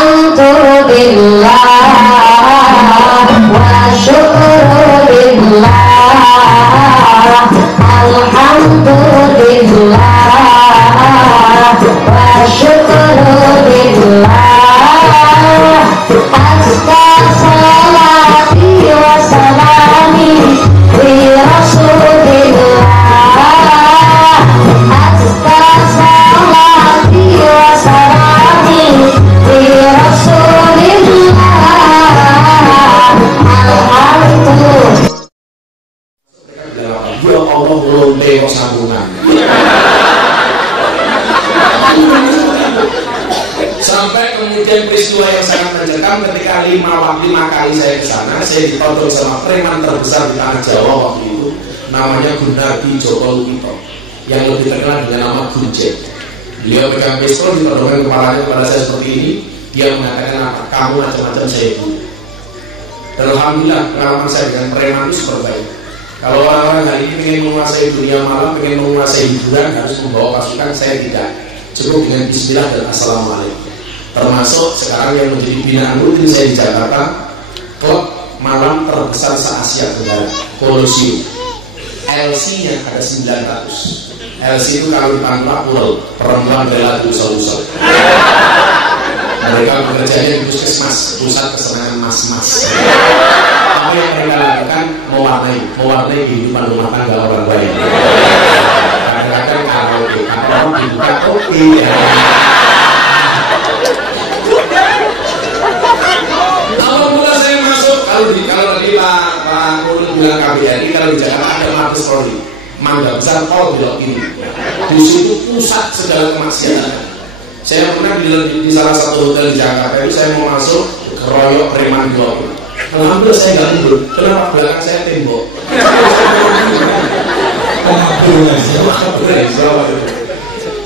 alhamdulillah wa syukurillah, alhamdulillah wa syukurillah, assalati wa salami bi rasulillah, assalati wa salami bi rasulillah, alhamdulillah. Ya Allah lonte kok sambungan. Sampai kemudian peristiwa yang sangat mencekam ketika 5 kali saya ke sana, saya ditodong sama preman terbesar di tanah Jawa waktu itu, namanya Gunardi Joko Lukito, yang lebih terkenal dengan nama Gunjek. Beliau pegang pistol, ditodongkan kepalanya kepada saya seperti ini. Dia mengatakan apa? Kamu macam-macam saya bunuh. Dan alhamdulillah pengalaman saya dengan preman itu super baik. Kalau orang-orang hari ini ingin menguasai dunia malam, ingin menguasai hiburan, harus membawa pasukan, saya tidak. Cukup dengan bismillah dan assalamualaikum. Termasuk sekarang yang menjadi binaan rutin saya di Jakarta, klub malam terbesar se-Asia Tenggara, Colosseum. LC-nya ada 900. LC itu kalau dipanggil pulau, perempuan bela usah-usah. Mereka bekerjanya di puskesmas, pusat kesenangan mas-mas. Apa yang mereka lakukan? Mewarnai kehidupan rumah tangga orang lain. Kadang-kadang karaoke, kalau dibuka kopi. Apabila saya masuk, kalau di Pak Nurul bilang KBRI, kalau di Jakarta ada Mabes Polri, Mangga Besar Pol belok ini. Di situ pusat segala kemaksiatan. Saya pernah di salah satu hotel di Jakarta itu, saya mau masuk keroyok preman 20. Alhamdulillah saya nggak mundur. Kenapa? Belakang saya tembok.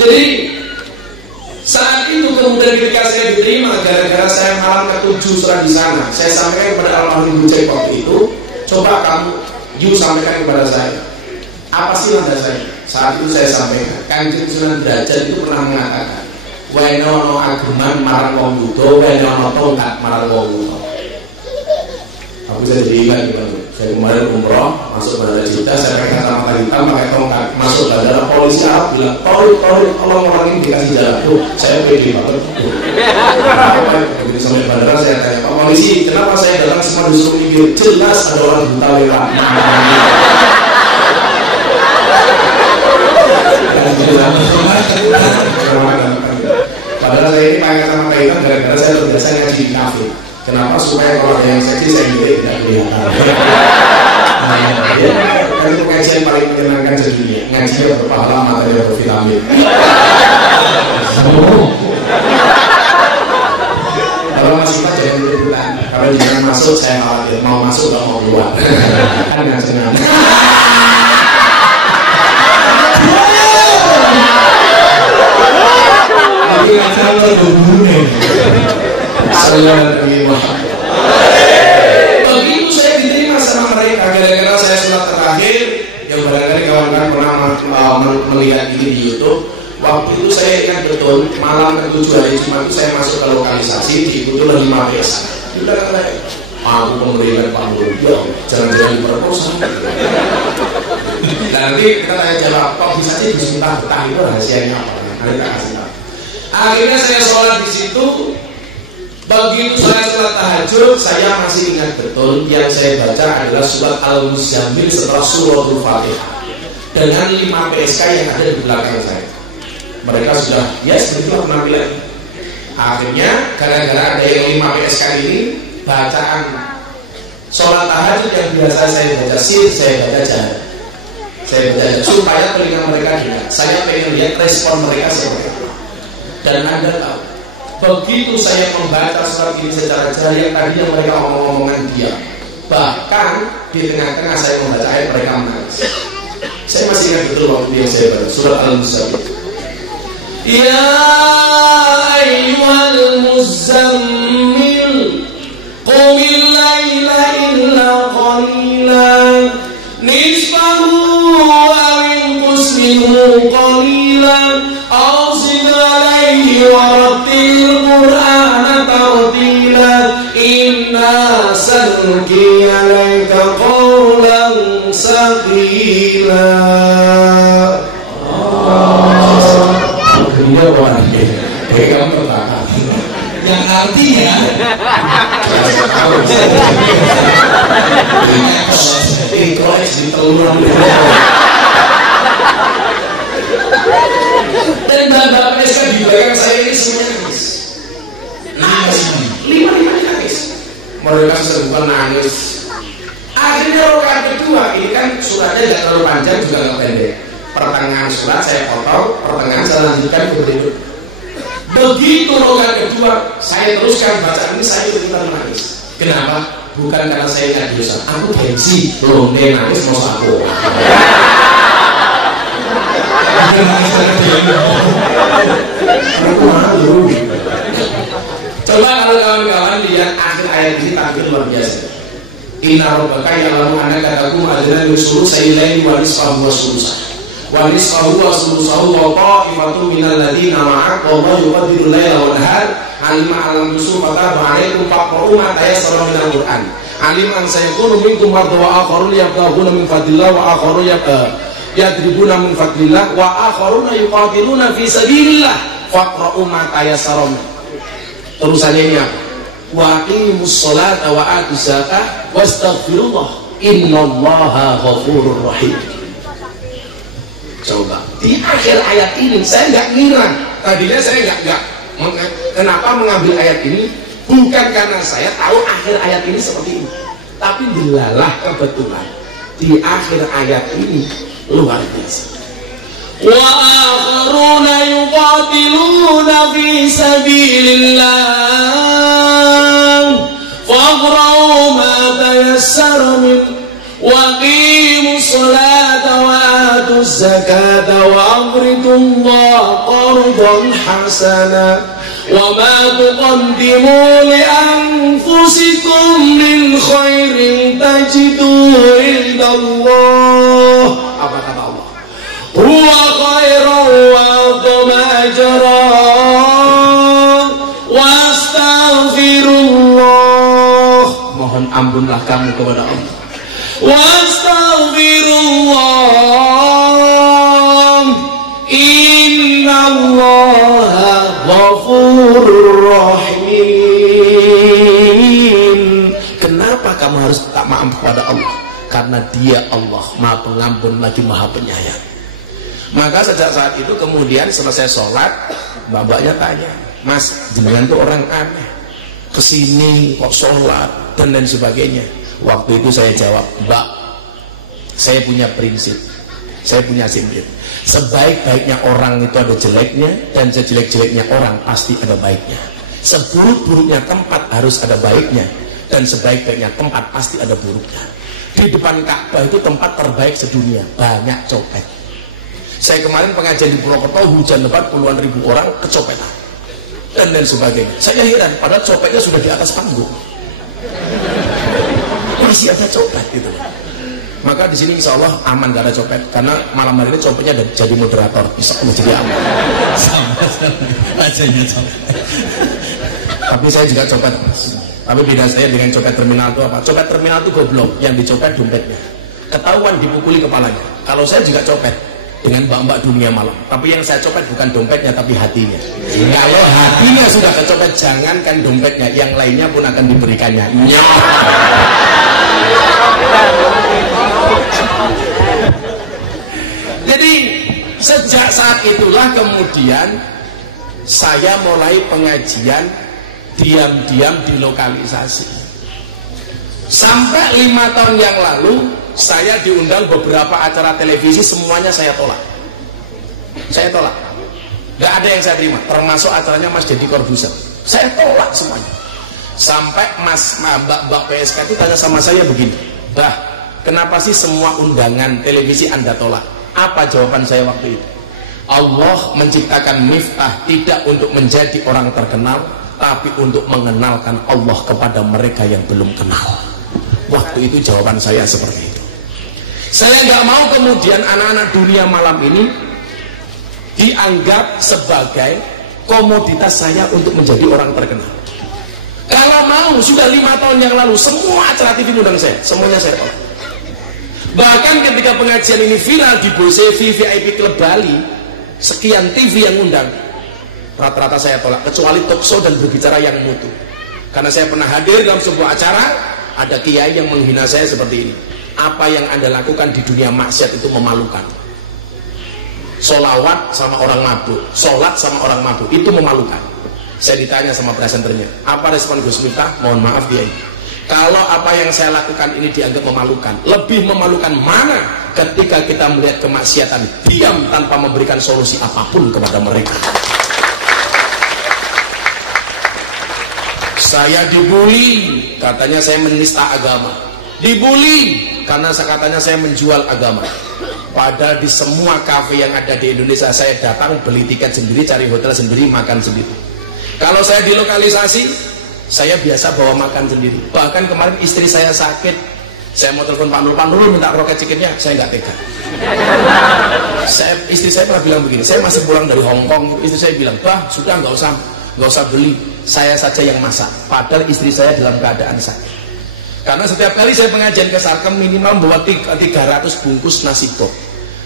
Jadi saat itu kemudian ketika saya diterima gara-gara saya malam ke-7 surat di sana, saya sampaikan kepada almarhum Gunjek waktu itu, coba kamu sampaikan kepada saya, apa sih nada saya? Saat itu saya sampaikan, Kanjeng Sunan Derajat itu pernah mengatakan, wenono ageman marang wong yudo, wenono tongkat marang wong yudo. Aku saya jadi ingat gitu. Saya kemarin umroh, masuk bandara Jeddah, saya pegang tangan hitam pakai tongkat, masuk bandara, polisi Arab bilang, tolong orang ini dikasih jalan. Tuh, saya pede banget. Begitu sampai bandara saya tanya, Pak polisi, kenapa saya datang semua disuruh mikir? Jelas ada orang buta lewat. Padahal saya ini pakai sama kaitan gara-gara saya terbiasa ngaji di kafe. Kenapa? Supaya kalau ada yang seksi saya milih tidak kelihatan. Kan itu kajian paling menyenangkan di dunia. Ngaji yang berpahala, materi yang bervitamin. Kalau masih pas jangan berbulan. Kalau jangan masuk saya khawatir. Mau masuk atau mau keluar. Kan nggak senang. Tapi nggak tahu berburu nih. Begitu saya diterima sama mereka, gara-gara saya surat terakhir yang barangkali kawan-kawan pernah melihat ini di YouTube. Waktu itu saya ingat betul, malam ke-7 hari Jumat itu saya masuk ke lokalisasi, diikuti oleh 5 desa. Sudah kata aku pemberian Pak Mulia, jangan-jangan diperkosa. Nanti kita tanya jawab, kok bisa sih betah-betah itu rahasianya apa? Nanti kita kasih tahu. Akhirnya saya sholat di situ. Begitu saya sholat tahajud, saya masih ingat betul yang saya baca adalah surat Al-Muzammil setelah suratul Fatihah dengan 5 PSK yang ada di belakang saya. Mereka sudah, seperti penampilan. Akhirnya gara-gara ada yang 5 PSK ini, bacaan sholat tahajud yang biasa saya baca saya baca jahat. Saya baca supaya telinga mereka dengar. Saya pengen lihat respon mereka seperti apa. Dan Anda tahu, begitu saya membaca surat ini secara jari, yang tadinya mereka ngomong-ngomongan diam, bahkan di tengah-tengah saya membaca ayat mereka menangis. Saya masih ingat betul waktu yang saya baca surat Al-Muzammil. Ya ayyuhal muzammil qumil laila illa qalilan nisfahu aw inqus minhu qalilan aw zid alayhi wa rattil qur'ana سنلقي عليك قولا ثقيلا. Dia orang kayak kamu tertahan. Yang artinya koleksi teluran. Dan bapak SK di belakang saya ini semuanya nangis. Lima nangis. Mereka sedang nangis. Akhirnya rakaat kedua ini kan suratnya tidak terlalu panjang juga nggak pendek. Pertengahan surat saya potong, pertengahan saya lanjutkan ke berikut. Begitu rakaat kedua saya teruskan bacaan ini, saya ikutan nangis. Kenapa? Bukan karena saya ingat dosa. Aku gengsi, belum dia nangis mau aku. Aku malu. Coba kalau kawan-kawan lihat akhir ayat ini tampil luar biasa. Inna rabbaka ya'lamu annaka taqumu adna min sulusai laili wa nisfahu wa sulusah. Wa nisfahu wa sulusahu wa ta'ifatun minal ladzina ma'ak wallahu yuqaddiru al-laila wan nahar alima alam tusu fataba 'alaikum faqra'u ma tayassara minal Qur'an. Alim an sayakunu minkum marda wa akharun yabtaghuna min fadlillah wa akharun yadribuna min fadlillah wa akharuna yuqatiluna fi sabilillah faqra'u ma tayassara. Terusannya ini apa? Wa aqimus sholata wa atuz zakata wastaghfirullah innallaha ghafurur rahim. Coba di akhir ayat ini saya nggak ngira, tadinya saya nggak kenapa mengambil ayat ini, bukan karena saya tahu akhir ayat ini seperti ini, tapi delalah kebetulan di akhir ayat ini luar biasa. Wa akharuna yuqatiluna fi sabilillah faqra'u ma tayassara min wa qimus salata wa atuz zakata wa aqridullaha qardan hasana wa ma tuqaddimu li anfusikum min khairin tajiduhu indallah. Apa kata Allah? Huwa khairan wa a'zama ajran wa astaghfirullah. Mohon ampunlah kamu kepada Allah. Wa astaghfirullah innallaha ghafurur rahim. Kenapa kamu harus tak maaf kepada Allah? Karena Dia Allah Maha Pengampun lagi Maha Penyayang. Maka sejak saat itu kemudian selesai sholat, babaknya tanya, Mas, jenengan tuh orang aneh, kesini kok sholat dan lain sebagainya. Waktu itu saya jawab, Mbak, saya punya prinsip, saya punya prinsip. Sebaik-baiknya orang itu ada jeleknya, dan sejelek-jeleknya orang pasti ada baiknya. Seburuk-buruknya tempat harus ada baiknya, dan sebaik-baiknya tempat pasti ada buruknya. Di depan Ka'bah itu tempat terbaik sedunia, banyak copet. Saya kemarin pengajian di Purwokerto, hujan lebat, puluhan ribu orang kecopetan dan lain sebagainya. Saya heran, padahal copetnya sudah di atas panggung, masih ada copet gitu. Maka di sini insya Allah aman gak ada copet, karena malam hari ini copetnya jadi moderator, insya Allah jadi aman. Wajahnya copet. Tapi saya juga copet. Tapi beda saya dengan copet terminal itu apa? Copet terminal itu goblok, yang dicopet dompetnya. Ketahuan dipukuli kepalanya. Kalau saya juga copet dengan mbak-mbak dunia malam, tapi yang saya copet bukan dompetnya tapi hatinya. Kalau hatinya sudah kecopet, jangankan dompetnya, yang lainnya pun akan diberikannya. Jadi sejak saat itulah kemudian saya mulai pengajian diam-diam dilokalisasi. Sampai 5 tahun yang lalu saya diundang beberapa acara televisi, semuanya saya tolak. Saya tolak. Gak ada yang saya terima, termasuk acaranya Mas Deddy Corbuzier. Saya tolak semuanya. Sampai mbak PSK itu tanya sama saya begini, Bah, kenapa sih semua undangan televisi Anda tolak? Apa jawaban saya waktu itu? Allah menciptakan Miftah tidak untuk menjadi orang terkenal, tapi untuk mengenalkan Allah kepada mereka yang belum kenal. Waktu itu jawaban saya seperti itu. Saya nggak mau kemudian anak-anak dunia malam ini dianggap sebagai komoditas saya untuk menjadi orang terkenal. Kalau mau, sudah 5 tahun yang lalu semua acara TV undang saya, semuanya saya tolak. Bahkan ketika pengajian ini viral di Bosevi VIP Club Bali, sekian TV yang undang, rata-rata saya tolak, kecuali talkshow dan berbicara yang mutu. Karena saya pernah hadir dalam sebuah acara, ada kiai yang menghina saya seperti ini. Apa yang Anda lakukan di dunia maksiat itu memalukan. Solawat sama orang mabuk, sholat sama orang mabuk, itu memalukan. Saya ditanya sama presenternya, apa respon Gus Miftah? Mohon maaf kiai, kalau apa yang saya lakukan ini dianggap memalukan, lebih memalukan mana ketika kita melihat kemaksiatan, diam tanpa memberikan solusi apapun kepada mereka. Saya dibully, katanya saya menista agama. Dibully karena katanya saya menjual agama. Padahal di semua kafe yang ada di Indonesia saya datang, beli tiket sendiri, cari hotel sendiri, makan sendiri. Kalau saya di lokalisasi, saya biasa bawa makan sendiri. Bahkan kemarin istri saya sakit, saya mau telepon Pak Nurul minta roket cikitnya, saya nggak tega. Istri saya pernah bilang begini, saya masih pulang dari Hong Kong, istri saya bilang, bah sudah nggak usah beli, saya saja yang masak. Padahal istri saya dalam keadaan sakit. Karena setiap kali saya pengajian ke Sarkem minimal bawa 300 bungkus nasi kok.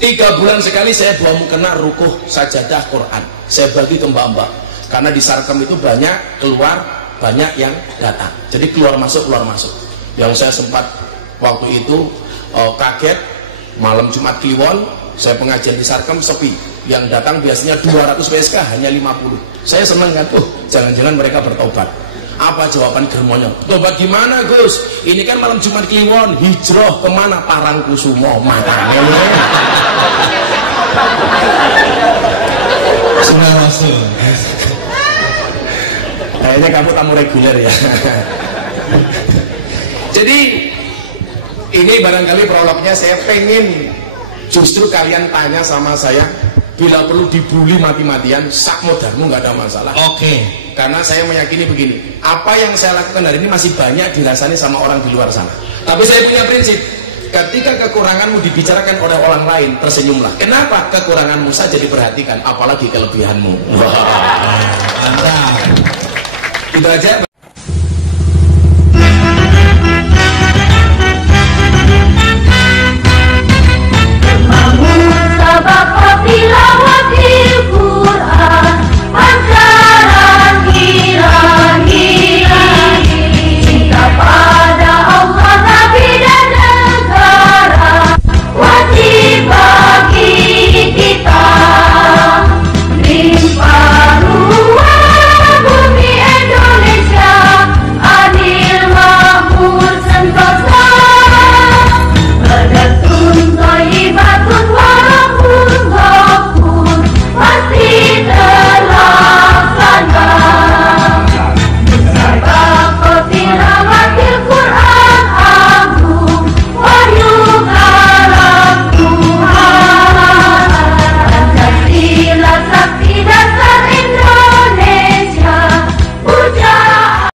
3 bulan sekali saya bawa mukena rukuh sajadah Quran, saya bagi ke mbak-mbak. Karena di Sarkem itu banyak keluar, banyak yang datang, jadi keluar masuk. Yang saya sempat waktu itu kaget, malam Jumat Kliwon saya pengajian di Sarkem sepi, yang datang biasanya 200 PSK hanya 50. Saya senang kan, jangan-jangan mereka bertobat. Apa jawaban germonya? Tobat gimana Gus? Ini kan malam Jumat Kliwon, hijrah kemana? Parangkusumo matanya. Sudah masuk. Kayaknya kamu tamu reguler ya. Jadi ini barangkali prolognya, saya pengen justru kalian tanya sama saya, bila perlu dibully mati-matian, sak modalmu nggak ada masalah. Oke. Karena saya meyakini begini, apa yang saya lakukan hari ini masih banyak dirasani sama orang di luar sana. Tapi saya punya prinsip, ketika kekuranganmu dibicarakan oleh orang lain, tersenyumlah. Kenapa? Kekuranganmu saja diperhatikan, apalagi kelebihanmu. Mantap. Itu aja.